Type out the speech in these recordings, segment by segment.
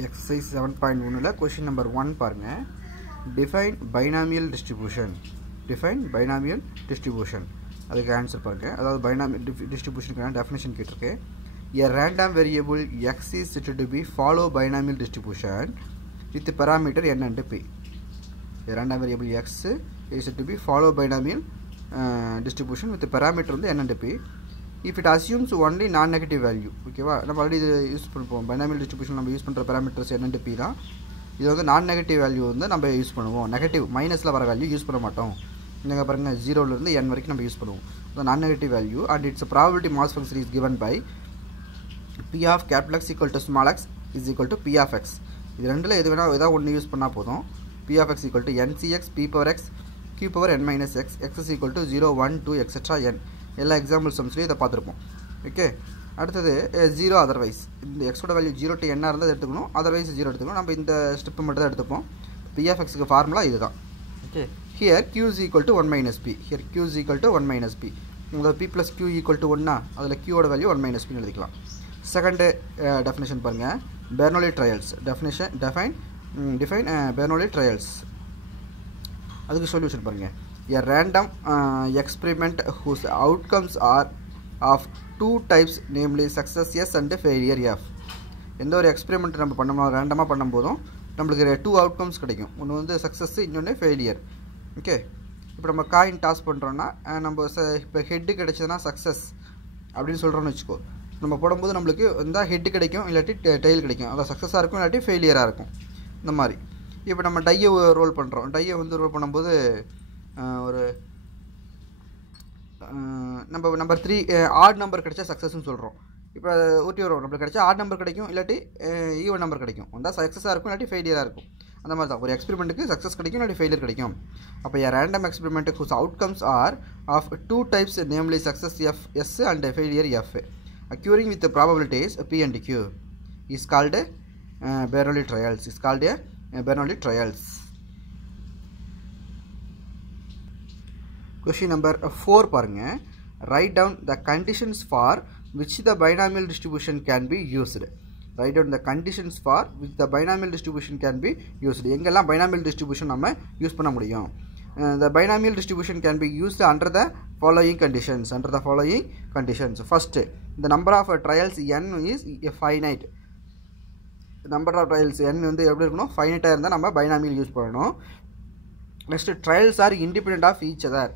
Exercise 7.1 question number 1 பாருங்க. Define binomial distribution. Define binomial distribution. அதுக்கு answer பாருங்க. அதாவது binomial distributionக்கான definition கேட்டிருக்கு. A random variable x is said to be follow binomial distribution with the parameter n and p. A random variable x is said to be follow binomial distribution with the parameter n and p. If it assumes only non-negative value, okay va, நம்ம already use பண்ணுவோம். binomial distribution நம்ம use பண்ற parameters n and p தான். இது வந்து non-negative value வந்து நம்ம use பண்ணுவோம். நெகட்டிவ் மைனஸ்ல வர வேல்யூ யூஸ் பண்ண மாட்டோம். நீங்க பாருங்க 0 ல இருந்து n வரைக்கும் நம்ம யூஸ் பண்ணுவோம். the non-negative value and its probability mass function is given by p of capital X equal to small x is equal to p of x. இது ரெண்டுல எது வேணா ஏதாவது ஒன்னு யூஸ் பண்ணா போதும். p of x equal to ncx p power x q power n minus x x is equal to 0 1 2 etc n. எல்லா example சம்ஸ்லயே இத பாத்துறோம். ஓகே, அடுத்து 0 otherwise இந்த x ஓட வேல்யூ 0 to n இருந்தா எடுத்துக்கணும், otherwise 0 எடுத்துக்கணும். நம்ம இந்த ஸ்டெப் மட்டும் தான் எடுத்துப்போம். p of x க்கு ஃபார்முலா இதுதான். Okay, here q is equal to 1 minus p. Here q is equal to 1 minus p. இந்த p plus q equal to 1 னா அதுல q ஓட வேல்யூ 1 minus p னு எழுதிக்கலாம். செகண்ட் டெஃபினிஷன் பாருங்க. Bernoulli trials. Define Bernoulli trials. அதுக்கு solution பாருங்க. A random experiment whose outcomes are of two types, namely success S and failure F. எந்த ஒரு எக்ஸ்பெரிமெண்ட் நம்ம பண்ணோம் ரேண்டமா பண்ணும்போதும் நமக்கு two outcomes கிடைக்கும். ஒன்னு வந்து சக்சஸ், இன்னொன்னு ஃபெயிலியர். ஓகே, இப்போ நம்ம காயின் டாஸ் பண்றோம்னா நம்ம இப்போ ஹெட் கிடைச்சதுனா சக்சஸ் அப்படினு சொல்றோம்னு வெச்சுக்கோ. நம்ம போடும்போது நமக்கு இந்த ஹெட் கிடைக்கும் இல்லாட்டி டெயில் கிடைக்கும். அத சக்சஸா இருக்கும் இல்லாட்டி ஃபெயிலியரா இருக்கும். இந்த மாதிரி இப்போ நம்ம டையை ரோல் பண்றோம். டையை வந்து ரோல் பண்ணும்போது ஒரு நம்ம நம்பர் 3 ஆட் நம்பர் கிடைச்சா சக்சஸ்னு சொல்றோம். இப்போ ஓட்டி வரும் நமக்கு கிடைச்சா ஆட் நம்பர் கிடைக்கும் இல்லாட்டி ஈவன் நம்பர் கிடைக்கும். வந்தா சக்சஸா இருக்கும் இல்லாட்டி ஃபெயிலியரா இருக்கும். அந்த மாதிரி தான் ஒரு எக்ஸ்பெரிமென்ட்க்கு சக்சஸ் கிடைக்கும் இல்லாட்டி ஃபெயிலியர் கிடைக்கும். அப்ப a random experiment whose outcomes are of two types, namely success F S and failure F, occurring with the probabilities p and q, is called Bernoulli trials. Is called Bernoulli trials. Question number 4 பாருங்க. Write down the conditions for which the binomial distribution can be used. Write down the conditions for which the binomial distribution can be used. எங்கெல்லாம் binomial distribution நம்ம use பண்ண முடியும்? The binomial distribution can be used under the following conditions. Under the following conditions. First, the number of trials n is finite. The number of trials n வந்து எப்படி இருக்கணும்? finite ஆ இருந்தா நம்ம binomial use பண்ணணும். Next, trials are independent of each other.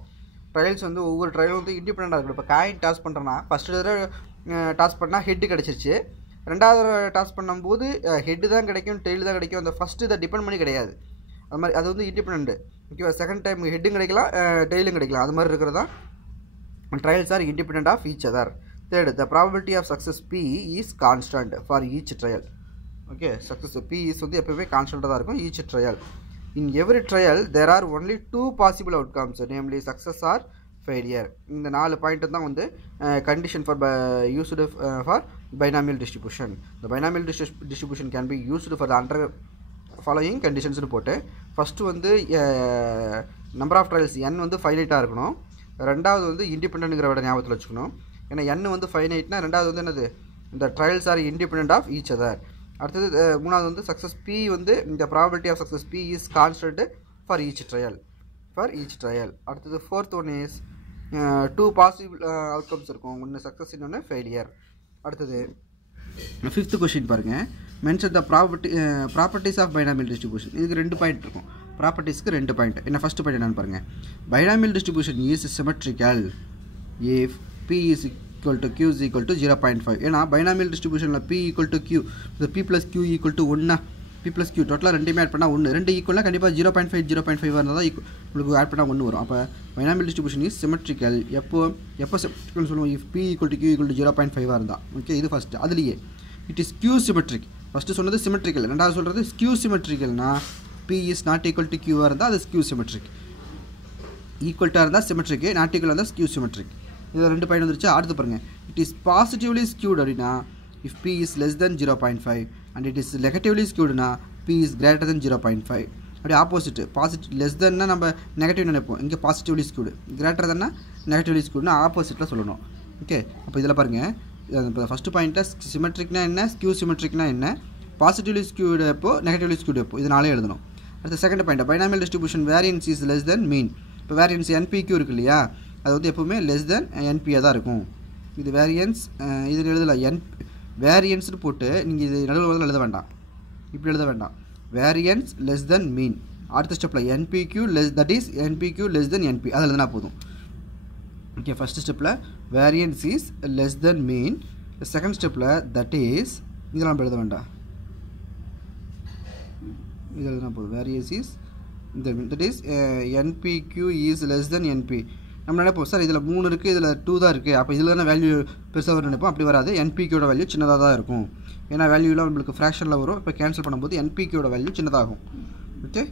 Trials வந்து ஒவ்வொரு ட்ரையலும் வந்து இண்டிபெண்டண்டா இருக்கு. இப்போ காயின் டாஸ் பண்றேன்னா ஃபர்ஸ்ட் தடவை டாஸ் பண்ணா ஹெட் கிடைச்சிருச்சு. ரெண்டாவது டாஸ் பண்ணும்போது ஹெட் தான் கிடைக்கும் டெயில் தான் கிடைக்கும். அந்த ஃபர்ஸ்ட் இத டிபெண்ட் பண்ணி கிடையாது. அது மாதிரி அது வந்து இண்டிபெண்டன்ட். ஓகேவா, செகண்ட் டைம் ஹெட்டும் கிடைக்கலாம் டெயிலும் கிடைக்கலாம். அது மாதிரி இருக்குறதா trials are independent of each other. Third, the probability of success p is constant for each trial. Okay, success p is வந்து எப்பவுமே கான்ஸ்டன்ட்டா தான் இருக்கும் each trial. In every trial there are only two possible outcomes, namely success or failure. இந்த நாலு point தான் வந்து condition for used for binomial distribution. The binomial distribution can be used for the under following conditions னு போட்டு first வந்து number of trials n வந்து finite ஆ இருக்கணும். ரெண்டாவது வந்து independentங்கற வேர்ட ஞாபகத்துல வச்சுக்கணும். ஏன்னா n வந்து finiteனா ரெண்டாவது வந்து என்னது? the trials are independent of each other. அடுத்து மூணாவது வந்து success p வந்து இந்த probability of success p is constant for each trial. அடுத்து fourth one is two possible outcomes இருக்கும். ஒன்னு success இன்னொன்னு failure. அடுத்து fifth question பாருங்க. mention the properties of binomial distribution. இதுக்கு ரெண்டு பாயிண்ட் இருக்கும். ப்ராப்பர்ட்டிஸ்க்கு ரெண்டு பாயிண்ட். என்ன ஃபர்ஸ்ட் பாயிண்ட் என்னன்னு பாருங்க. binomial distribution is symmetrical if p is equal to q is equal to 0.5. ஏனா binomial distributionல p equal to q, the p plus q equal to 1 னா p plus q டோட்டலா ரெண்டையுமே add பண்ணா 1. ரெண்டு ஈக்குவல்னா கண்டிப்பா 0.5 வரதா உங்களுக்கு ஆட் பண்ணா 1 வரும். அப்ப binomial distribution is symmetrical எப்போ symmetrical சொல்லுவோம் if p equal to q equal to 0.5 ஆ இருந்தா. ஓகே, இது ஃபர்ஸ்ட். அதுலயே it is q symmetric. First சொன்னது symmetrical, ரெண்டாவது சொல்றது q symmetrical னா p is not equal to q ஆ இருந்தா அது q symmetric. equal to இருந்தா symmetric, not equal இருந்தா q symmetric. இது ரெண்டு பாயிண்ட் வந்துருச்சு. அடுத்து பாருங்க. it is positively skewed அப்படினா if p is less than 0.5 and it is negatively skewed னா p is greater than 0.5. அப்படி ஆப்போசிட். பாசிட்டிவ் less than னா நம்ம நெகட்டிவ் நினைப்போம். இங்க positively skewed, greater than னா negatively skewed னா ஆப்போசிட்ல சொல்லணும். ஓகே, அப்ப இதல பாருங்க. ஃபர்ஸ்ட் பாயிண்ட்ல சிமெட்ரிக்னா என்ன, ஸ்கியூ சிமெட்ரிக்னா என்ன, பாசிட்டிவ்லி ஸ்கியூடு எப்போ நெகட்டிவ்லி ஸ்கியூடு எப்போ இது நாளே எழுதணும். அடுத்த second point binomial distribution variance is less than mean. இப்போ வேரியன்ஸ் NPQ இருக்கு இல்லையா, அது வந்து எப்போவுமே லெஸ் தென் NPயாக தான் இருக்கும். இது வேரியன்ஸ் இதில் எழுதலாம் வேரியன்ஸ்னு போட்டு நீங்கள் இது நடுவில் எழுத வேண்டாம், இப்படி எழுத வேண்டாம். வேரியன்ஸ் லெஸ் தென் மீன். அடுத்த ஸ்டெப்பில் NPQ that is NPQ less than NP அதில் எழுதினா போதும். ஓகே, ஃபஸ்ட் ஸ்டெப்பில் variance is less than mean. Second ஸ்டெப்பில் தட் இஸ் இதெல்லாம் நம்ம எழுத வேண்டாம், இது எழுதினா போதும். Variance is that is NPQ is less then NP. நம்ம நினைப்போம் சார் இதில் 3 இருக்குது இதில் 2 தான் இருக்குது, அப்போ இதில் தானே வேல்யூ பெருசாக வரும் நினைப்போம். அப்படி வராது, NPQயோட வேல்யூ சின்னதாக தான் இருக்கும். ஏன்னா வேல்யூலாம் நம்மளுக்கு ஃப்ராக்ஷனில் வரும். இப்போ கேன்சல் பண்ணும்போது NPQயோட வேல்யூ சின்னதாகும். ஓகே.